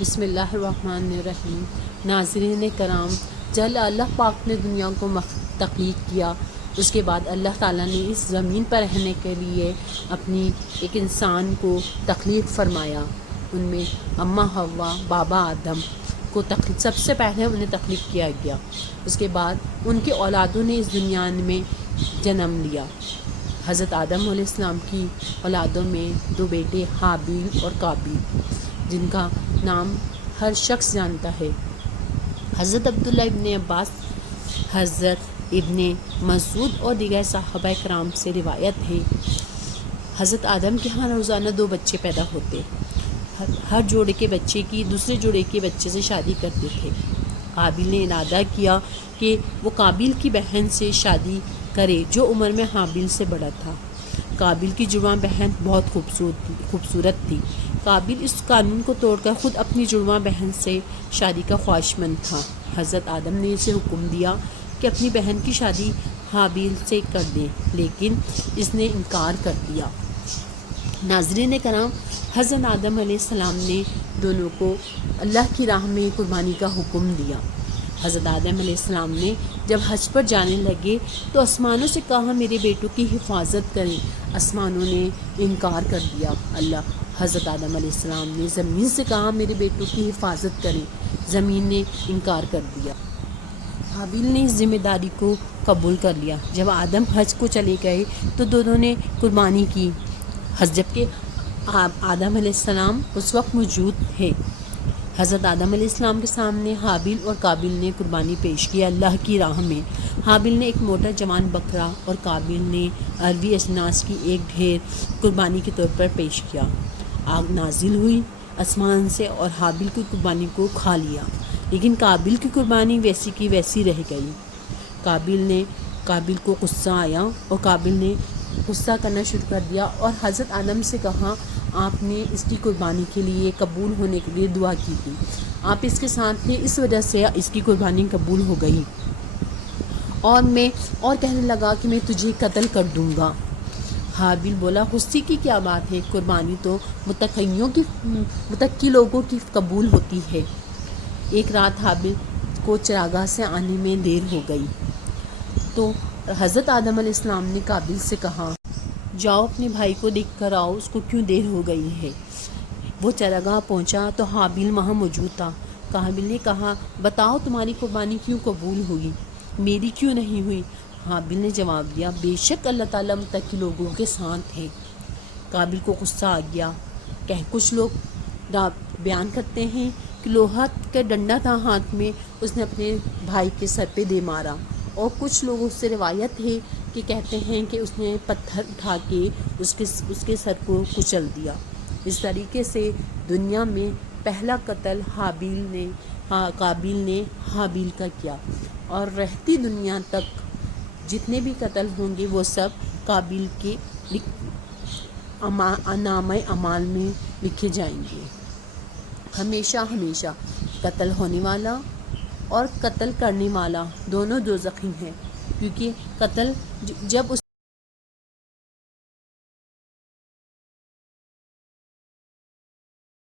بسم اللہ الرحمن الرحیم۔ ناظرین کرام، جب اللہ پاک نے دنیا کو تخلیق کیا، اس کے بعد اللہ تعالیٰ نے اس زمین پر رہنے کے لیے اپنی ایک انسان کو تخلیق فرمایا۔ ان میں اماں حوا، بابا آدم کو سب سے پہلے انہیں تخلیق کیا گیا۔ اس کے بعد ان کے اولادوں نے اس دنیا میں جنم لیا۔ حضرت آدم علیہ السلام کی اولادوں میں 2 بیٹے حابیل اور قابیل، جن کا نام ہر شخص جانتا ہے۔ حضرت عبداللہ ابن عباس، حضرت ابن مسعود اور دیگر صحابہ کرام سے روایت ہے، حضرت آدم کے ہاں روزانہ 2 بچے پیدا ہوتے۔ ہر جوڑے کے بچے کی دوسرے جوڑے کے بچے سے شادی کرتے تھے۔ قابیل نے ارادہ کیا کہ وہ قابیل کی بہن سے شادی کرے جو عمر میں حابیل سے بڑا تھا۔ قابیل کی جڑواں بہن بہت خوبصورت تھی۔ قابیل اس قانون کو توڑ کر خود اپنی جڑواں بہن سے شادی کا خواہشمند تھا۔ حضرت آدم نے اسے حکم دیا کہ اپنی بہن کی شادی حابیل سے کر دیں، لیکن اس نے انکار کر دیا۔ ناظرین کرام، حضرت آدم علیہ السلام نے دونوں کو اللہ کی راہ میں قربانی کا حکم دیا۔ حضرت آدم علیہ السلام نے جب حج پر جانے لگے تو آسمانوں سے کہا میرے بیٹوں کی حفاظت کریں۔ آسمانوں نے انکار کر دیا۔ حضرت آدم علیہ السلام نے زمین سے کہا میرے بیٹوں کی حفاظت کریں۔ زمین نے انکار کر دیا۔ حابیل نے اس ذمہ داری کو قبول کر لیا۔ جب آدم حج کو چلے گئے تو دونوں نے قربانی کی، جبکہ آدم علیہ السلام اس وقت موجود تھے۔ حضرت آدم علیہ السلام کے سامنے حابیل اور قابیل نے قربانی پیش کی اللہ کی راہ میں۔ حابیل نے ایک موٹا جوان بکرا اور قابیل نے عربی اجناس کی ایک ڈھیر قربانی کے طور پر پیش کیا۔ آگ نازل ہوئی آسمان سے اور حابیل کی قربانی کو کھا لیا، لیکن قابیل کی قربانی ویسی کی ویسی رہ گئی۔ قابیل کو غصہ آیا اور قابیل نے غصہ کرنا شروع کر دیا اور حضرت آدم سے کہا آپ نے اس کی قربانی کے لیے قبول ہونے کے لیے دعا کی تھی، آپ اس کے ساتھ تھے، اس وجہ سے اس کی قربانی قبول ہو گئی، اور کہنے لگا کہ میں تجھے قتل کر دوں گا۔ حابیل بولا غصے کی کیا بات ہے، قربانی تو متقی لوگوں کی قبول ہوتی ہے۔ ایک رات حابیل کو چراگاہ سے آنے میں دیر ہو گئی تو حضرت آدم علیہ السلام نے قابیل سے کہا جاؤ اپنے بھائی کو دیکھ کر آؤ، اس کو کیوں دیر ہو گئی ہے۔ وہ چراگاہ پہنچا تو حابیل وہاں موجود تھا۔ قابیل نے کہا بتاؤ تمہاری قربانی کیوں قبول ہوئی، میری کیوں نہیں ہوئی؟ حابیل نے جواب دیا بے شک اللہ تعالیٰ متقی لوگوں کے ساتھ ہے۔ قابیل کو غصہ آ گیا۔ کچھ لوگ بیان کرتے ہیں کہ لوہا کا ڈنڈا تھا ہاتھ میں، اس نے اپنے بھائی کے سر پہ دے مارا، اور کچھ لوگوں سے روایت ہے کہ کہتے ہیں کہ اس نے پتھر اٹھا کے اس کے سر کو کچل دیا۔ اس طریقے سے دنیا میں پہلا قتل قابیل نے حابیل کا کیا، اور رہتی دنیا تک جتنے بھی قتل ہوں گے وہ سب قابیل کے نامہ اعمال میں لکھے جائیں گے۔ ہمیشہ قتل ہونے والا اور قتل کرنے والا دونوں دوزخی ہیں، کیونکہ قتل جب اس